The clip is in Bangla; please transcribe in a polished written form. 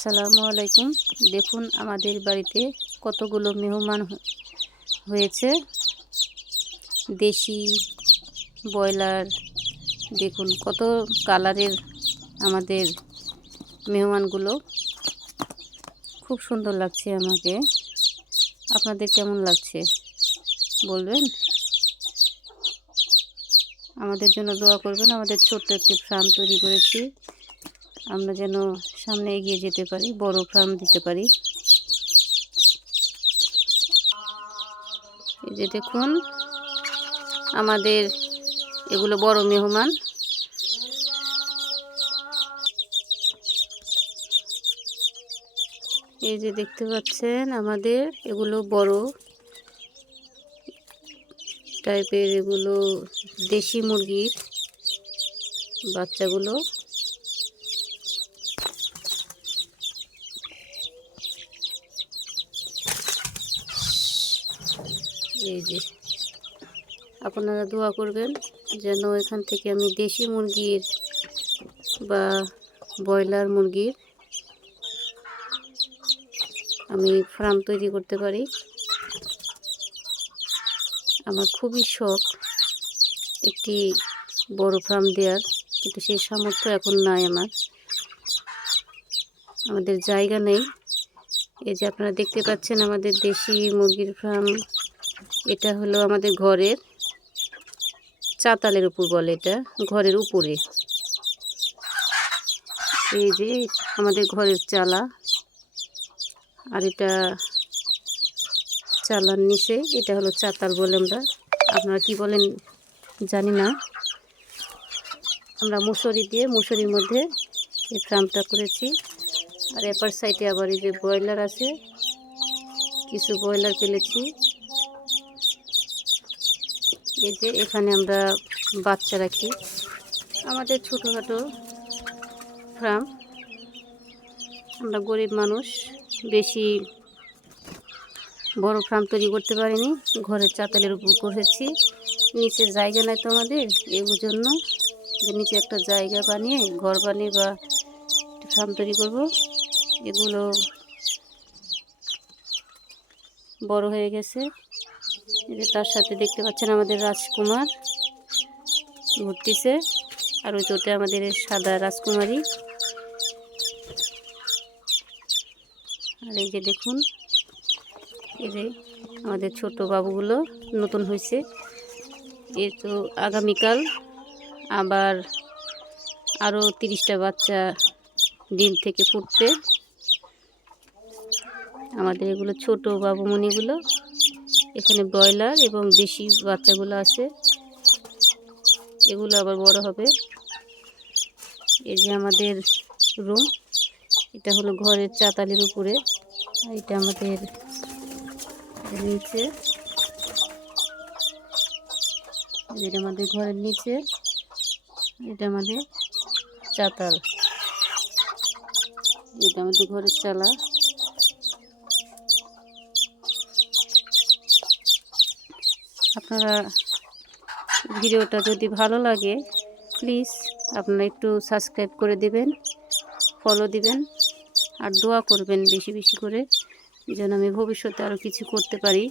আসসালামু আলাইকুম। দেখুন আমাদের বাড়িতে কতগুলো মেহমান হয়েছে। দেশি ব্রয়লার, দেখুন কত কালারের আমাদের মেহমানগুলো। খুব সুন্দর লাগছে আমাকে। আপনাদের কেমন লাগছে বলবেন। আমাদের জন্য দোয়া করবেন। আমাদের ছোট্ট একটি ফার্ম তৈরি করেছি, আমরা যেন সামনে এগিয়ে যেতে পারি, বড় ফার্ম দিতে পারি। এই যে দেখুন আমাদের এগুলো বড় মেহমান। এই যে দেখতে পাচ্ছেন আমাদের এগুলো বড় টাইপের, এগুলো দেশি মুরগির বাচ্চাগুলো। এই যে আপনারা দোয়া করবেন যেন এখান থেকে আমি দেশি মুরগির বা ব্রয়লার মুরগির আমি ফার্ম তৈরি করতে পারি। আমার খুবই শখ একটি বড় ফার্ম দেওয়ার, কিন্তু সেই সামর্থ্য এখন নাই আমাদের জায়গা নেই। এই যে আপনারা দেখতে পাচ্ছেন আমাদের দেশি মুরগির ফার্ম। এটা হলো আমাদের ঘরের চাতালের উপর বলে, এটা ঘরের উপরে। এই যে আমাদের ঘরের চালা, আর এটা চালার নিচে এটা হলো চাতাল বলে আমরা, আপনারা কি বলেন জানি না। আমরা মুসুরির মধ্যে এই ফার্মটা করেছি। আর এপার সাইডে আবার এই যে ব্রয়লার আছে, কিছু ব্রয়লার ফেলেছি। এই যে এখানে আমরা বাচ্চা রাখি। আমাদের ছোটোখাটো ফার্ম, আমরা গরিব মানুষ, বেশি বড় ফার্ম তৈরি করতে পারিনি, ঘরের চাতালের উপর করেছি। নিচে জায়গা নাই তো আমাদের, এই জন্য যে নিচে একটা জায়গা বানিয়ে ঘর বানিয়ে বা ফার্ম তৈরি করব। এগুলো বড় হয়ে গেছে। এই যে তার সাথে দেখতে পাচ্ছেন আমাদের রাজকুমার ঘুরতেছে, আর ওই চোটে আমাদের সাদা রাজকুমারী। আর এই যে দেখুন এই যে আমাদের ছোট বাবুগুলো নতুন হয়েছে। এই তো আগামীকাল আবার আরও 30টা বাচ্চা ডিম থেকে ফুটবে। আমাদের এগুলো ছোট বাবুমণিগুলো, এখানে ব্রয়লার এবং দেশি বাচ্চাগুলো আছে, এগুলো আবার বড় হবে। এই যে আমাদের রুম, এটা হলো ঘরের চাতালের উপরে, এটা আমাদের নিচে, এটা আমাদের ঘরের নিচে, এটা আমাদের চাতাল, এটা আমাদের ঘরের চালা। আপনারা ভিডিওটা যদি ভালো লাগে প্লিজ আপনারা একটু সাবস্ক্রাইব করে দিবেন, ফলো দিবেন, আর দোয়া করবেন বেশি বেশি করে, যেন আমি ভবিষ্যতে আরও কিছু করতে পারি।